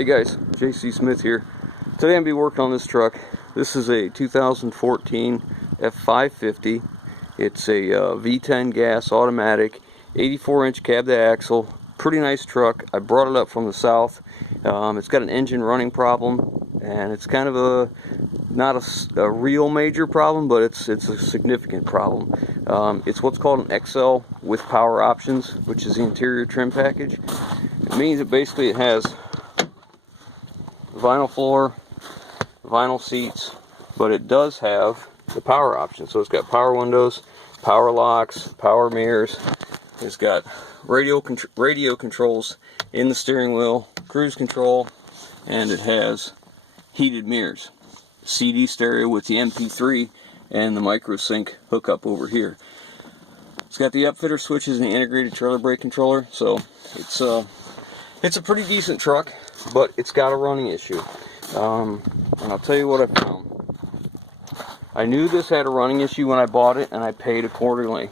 Hey guys, JC Smith here. Today I'm going to be working on this truck. This is a 2014 F550. It's a V10 gas automatic, 84-inch cab to axle. Pretty nice truck. I brought it up from the south. It's got an engine running problem, and it's kind of not a real major problem, but it's a significant problem. It's what's called an XL with power options, which is the interior trim package. It means that basically it has vinyl floor, vinyl seats, but it does have the power option. So it's got power windows, power locks, power mirrors. It's got radio controls in the steering wheel, cruise control, and it has heated mirrors, CD stereo with the MP3 and the micro sync hookup over here. It's got the upfitter switches and the integrated trailer brake controller. So it's a pretty decent truck, but it's got a running issue. And I'll tell you what I found. I knew this had a running issue when I bought it, and I paid accordingly.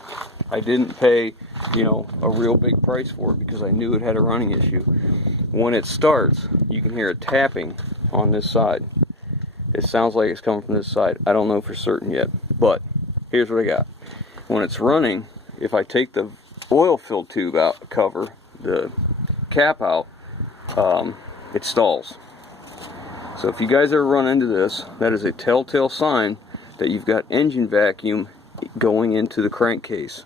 I didn't pay, a real big price for it because I knew it had a running issue. When it starts, you can hear it tapping on this side. It sounds like it's coming from this side. I don't know for certain yet, but here's what I got. When it's running, if I take the oil-filled tube out, cover, the cap out, it stalls. So if you guys ever run into this, that is a telltale sign that you've got engine vacuum going into the crankcase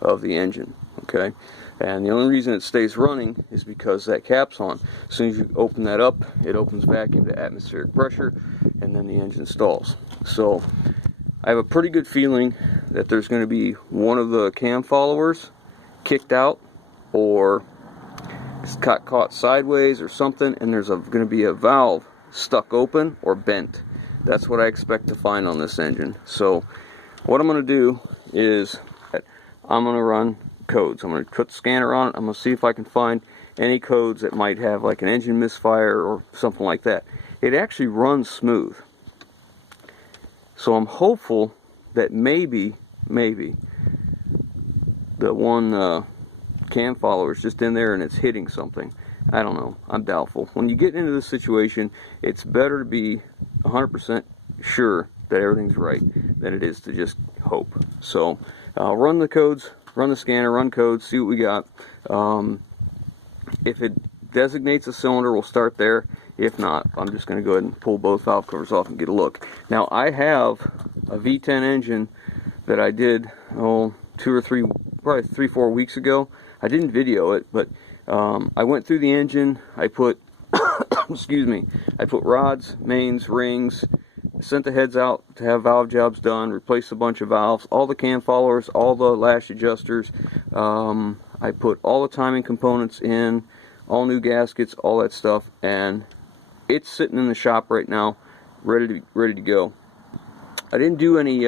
of the engine, okay? And the only reason it stays running is because that cap's on. As soon as you open that up, it opens vacuum to atmospheric pressure, and then the engine stalls. So I have a pretty good feeling that there's going to be one of the cam followers kicked out, or it's got caught sideways or something, and there's going to be a valve stuck open or bent. That's what I expect to find on this engine. So what I'm going to do is I'm going to run codes. I'm going to put the scanner on it. I'm going to see if I can find any codes that might have like an engine misfire or something like that. It actually runs smooth. So I'm hopeful that maybe the one cam follower is just in there and it's hitting something. I don't know. I'm doubtful. When you get into this situation, it's better to be 100% sure that everything's right than it is to just hope. So run the codes, run the scanner, run codes, see what we got. If it designates a cylinder, we'll start there. If not, I'm just going to go ahead and pull both valve covers off and get a look. Now, I have a V10 engine that I did, 2 or 3, probably 3-4 weeks ago. I didn't video it, but I went through the engine. I put, excuse me, I put rods, mains, rings, sent the heads out to have valve jobs done, replaced a bunch of valves, all the cam followers, all the lash adjusters. I put all the timing components in, all new gaskets, all that stuff, and it's sitting in the shop right now, ready to go. I didn't do any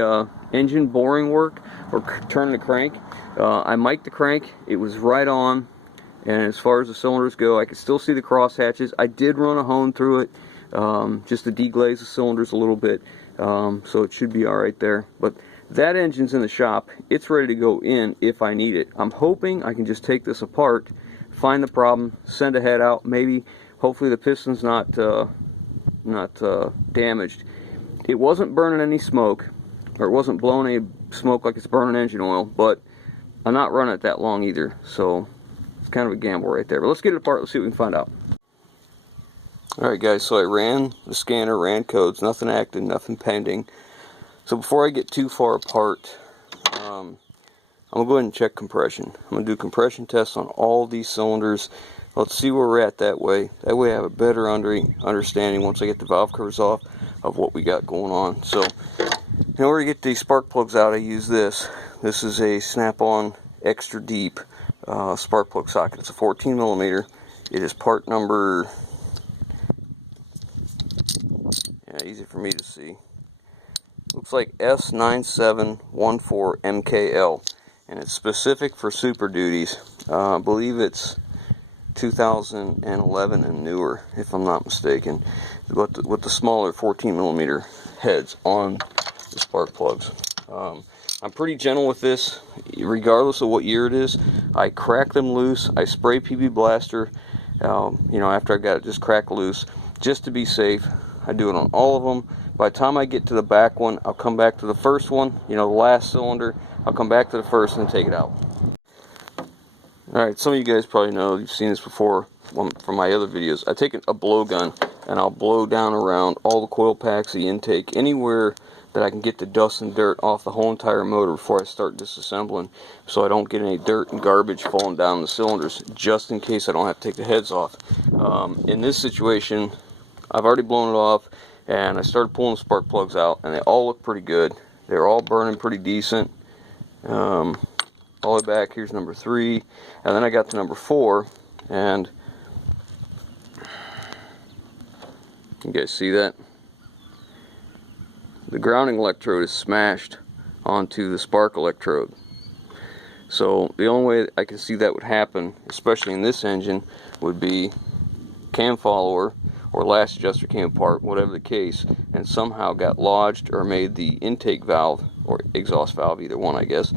engine boring work or turning the crank. I mic'd the crank. It was right on. And as far as the cylinders go, I could still see the cross hatches. I did run a hone through it just to deglaze the cylinders a little bit, so it should be alright there. But that engine's in the shop. It's ready to go in if I need it. I'm hoping I can just take this apart, find the problem, send a head out, maybe, hopefully the piston's not damaged. It wasn't burning any smoke, or it wasn't blowing any smoke like it's burning engine oil, but I'm not running it that long either, so it's kind of a gamble right there. But let's get it apart. Let's see what we can find out. Alright guys, so I ran the scanner, ran codes, nothing active, nothing pending. So before I get too far apart, I'm going to go ahead and check compression. I'm going to do compression tests on all these cylinders. Let's see where we're at that way. That way I have a better understanding once I get the valve covers off of what we got going on. So in order to get these spark plugs out, I use this. This is a snap-on extra deep spark plug socket. It's a 14 millimeter. It is part number, easy for me to see. Looks like S9714MKL, and it's specific for Super Duties. I believe it's 2011 and newer, if I'm not mistaken, with the smaller 14 millimeter heads on the spark plugs. I'm pretty gentle with this, regardless of what year it is. I crack them loose, I spray PB Blaster, you know, after I got it just cracked loose, just to be safe. I do it on all of them. By the time I get to the back one, I'll come back to the first one, you know, the last cylinder. I'll come back to the first and take it out. Alright, some of you guys probably know, you've seen this before from my other videos. I take a blowgun and I'll blow down around all the coil packs, the intake, anywhere that I can get the dust and dirt off the whole entire motor before I start disassembling, so I don't get any dirt and garbage falling down the cylinders, just in case I don't have to take the heads off. In this situation, I've already blown it off, and I started pulling the spark plugs out, and they all look pretty good. They're all burning pretty decent. All the way back, here's number 3, and then I got to number 4, and you guys see that? The grounding electrode is smashed onto the spark electrode. So the only way I can see that would happen, especially in this engine, would be cam follower or latch adjuster came apart, whatever the case, and somehow got lodged or made the intake valve or exhaust valve, either one I guess,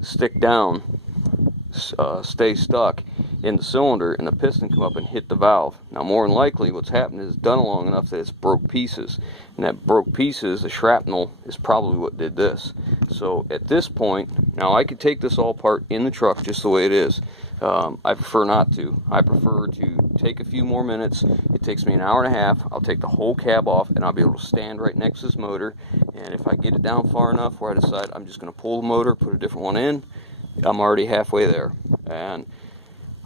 stick down, stay stuck in the cylinder, and the piston come up and hit the valve. Now more than likely what's happened is done long enough that it's broke pieces, and that broke pieces, the shrapnel, is probably what did this. So at this point, now I could take this all apart in the truck just the way it is. I prefer not to. I prefer to take a few more minutes. It takes me an hour and a half. I'll take the whole cab off and I'll be able to stand right next to this motor, and if I get it down far enough where I decide I'm just going to pull the motor, put a different one in, I'm already halfway there. And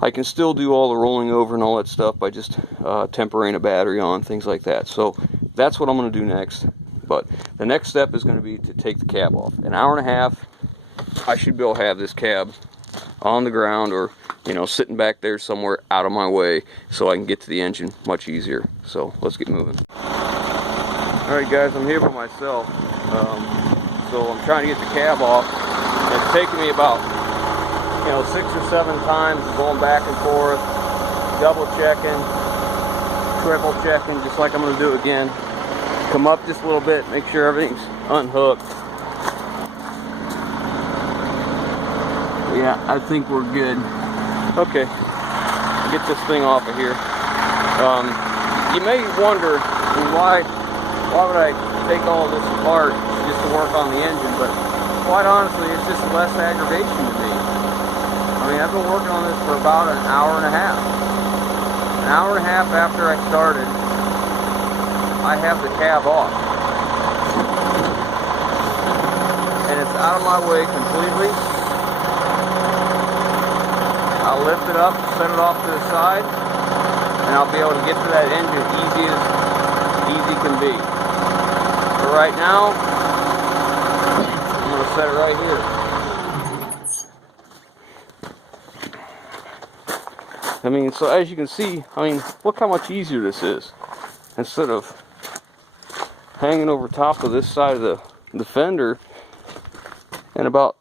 I can still do all the rolling over and all that stuff by just tempering a battery on, things like that. So that's what I'm going to do next. But the next step is going to be to take the cab off. An hour and a half, I should be able to have this cab on the ground, or you know, sitting back there somewhere out of my way, so I can get to the engine much easier. So let's get moving. Alright guys, I'm here by myself. So I'm trying to get the cab off. It's taken me about, you know, 6 or 7 times going back and forth, double checking, triple checking, just like I'm going to do again. Come up just a little bit, make sure everything's unhooked. Yeah, I think we're good. Okay, get this thing off of here. You may wonder why would I take all this apart just to work on the engine, but quite honestly, it's just less aggravation to me. I mean, I've been working on this for about an hour and a half. An hour and a half after I started, I have the cab off. And it's out of my way completely. I'll lift it up, set it off to the side, and I'll be able to get to that engine easy can be. But right now, I'm going to set it right here. I mean, so as you can see, I mean, look how much easier this is. Instead of hanging over top of this side of the fender, and about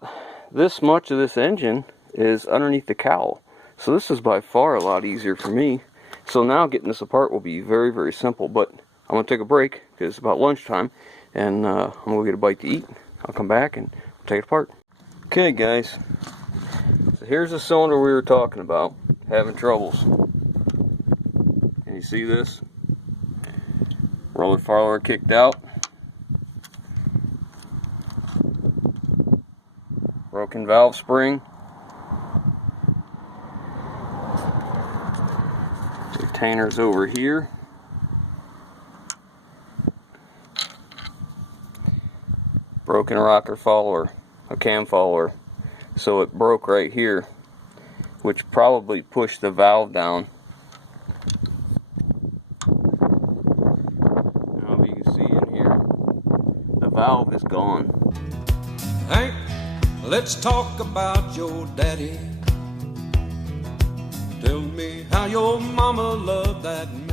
this much of this engine is underneath the cowl. So this is by far a lot easier for me. So now getting this apart will be very, very simple. But I'm going to take a break because it's about lunchtime, and I'm going to get a bite to eat. I'll come back and take it apart. Okay guys, so here's the cylinder we were talking about, having troubles. Can you see this? Roller follower kicked out. Broken valve spring. Retainer's over here. Broken rocker follower, a cam follower. So it broke right here, which probably pushed the valve down. Now if you can see in here, the valve is gone. Hank, let's talk about your daddy. Tell me how your mama loved that man.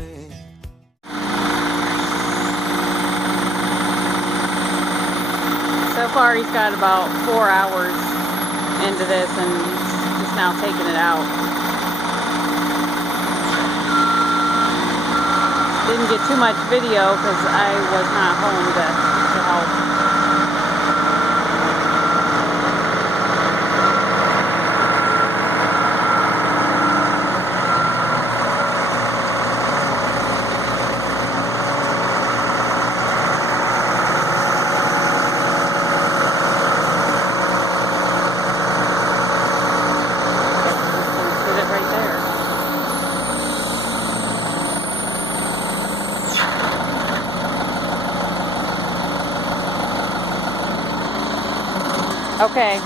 So far he's got about 4 hours into this, and he's just now taking it out. Didn't get too much video because I was not home to help. Okay.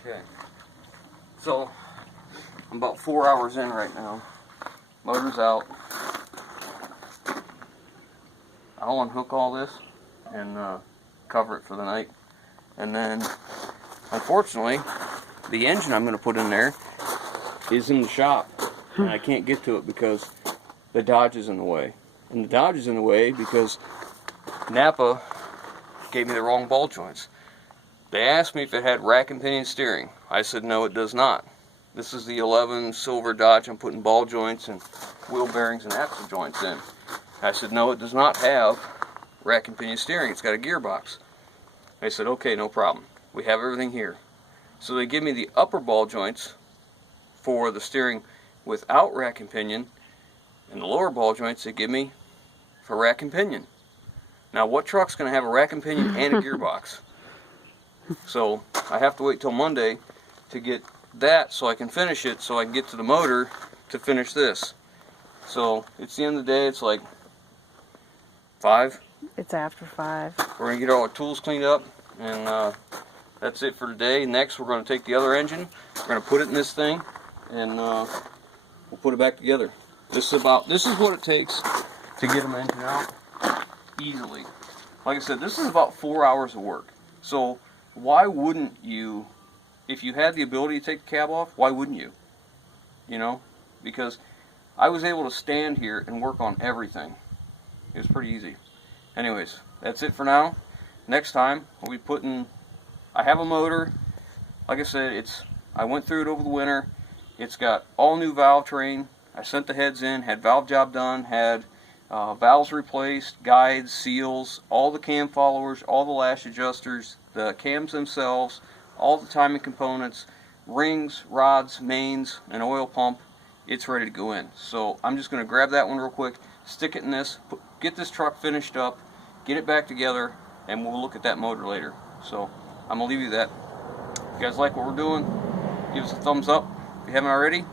Okay. So, I'm about 4 hours in right now. Motor's out. I'll unhook all this and cover it for the night. And then, unfortunately, the engine I'm going to put in there is in the shop. And I can't get to it because the Dodge is in the way. And the Dodge is in the way because Napa gave me the wrong ball joints. They asked me if it had rack and pinion steering. I said no, it does not. This is the 11 silver Dodge I'm putting ball joints and wheel bearings and axle joints in. I said no, it does not have rack and pinion steering. It's got a gearbox. They said okay, no problem. We have everything here. So they give me the upper ball joints for the steering without rack and pinion, and the lower ball joints they give me for rack and pinion. Now what truck's going to have a rack and pinion and a gearbox? So I have to wait till Monday to get that so I can finish it, so I can get to the motor to finish this. So it's the end of the day, it's like 5. It's after 5. We're going to get all our tools cleaned up, and that's it for today. Next we're going to take the other engine, we're going to put it in this thing, and we'll put it back together. This is what it takes to get an engine out easily. Like I said, this is about 4 hours of work. So why wouldn't you, if you had the ability to take the cab off, why wouldn't you? You know, because I was able to stand here and work on everything. It was pretty easy. Anyways, that's it for now. Next time we'll be putting, I have a motor. Like I said, I went through it over the winter. It's got all new valve train. I sent the heads in, had valve job done, had valves replaced, guides, seals, all the cam followers, all the lash adjusters, the cams themselves, all the timing components, rings, rods, mains, an oil pump. It's ready to go in. So I'm just going to grab that one real quick, stick it in this, get this truck finished up, get it back together, and we'll look at that motor later. So I'm going to leave you that. If you guys like what we're doing, give us a thumbs up. If you haven't already,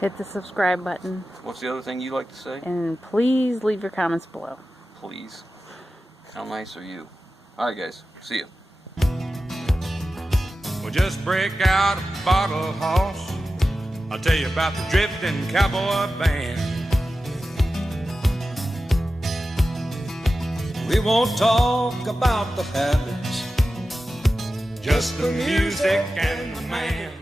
Hit the subscribe button. What's the other thing you'd like to say? And please leave your comments below. Please. How nice are you? Alright guys, see ya. Well, just break out a bottle, hoss. I'll tell you about the drifting cowboy band. We won't talk about the habits, just the music and the man.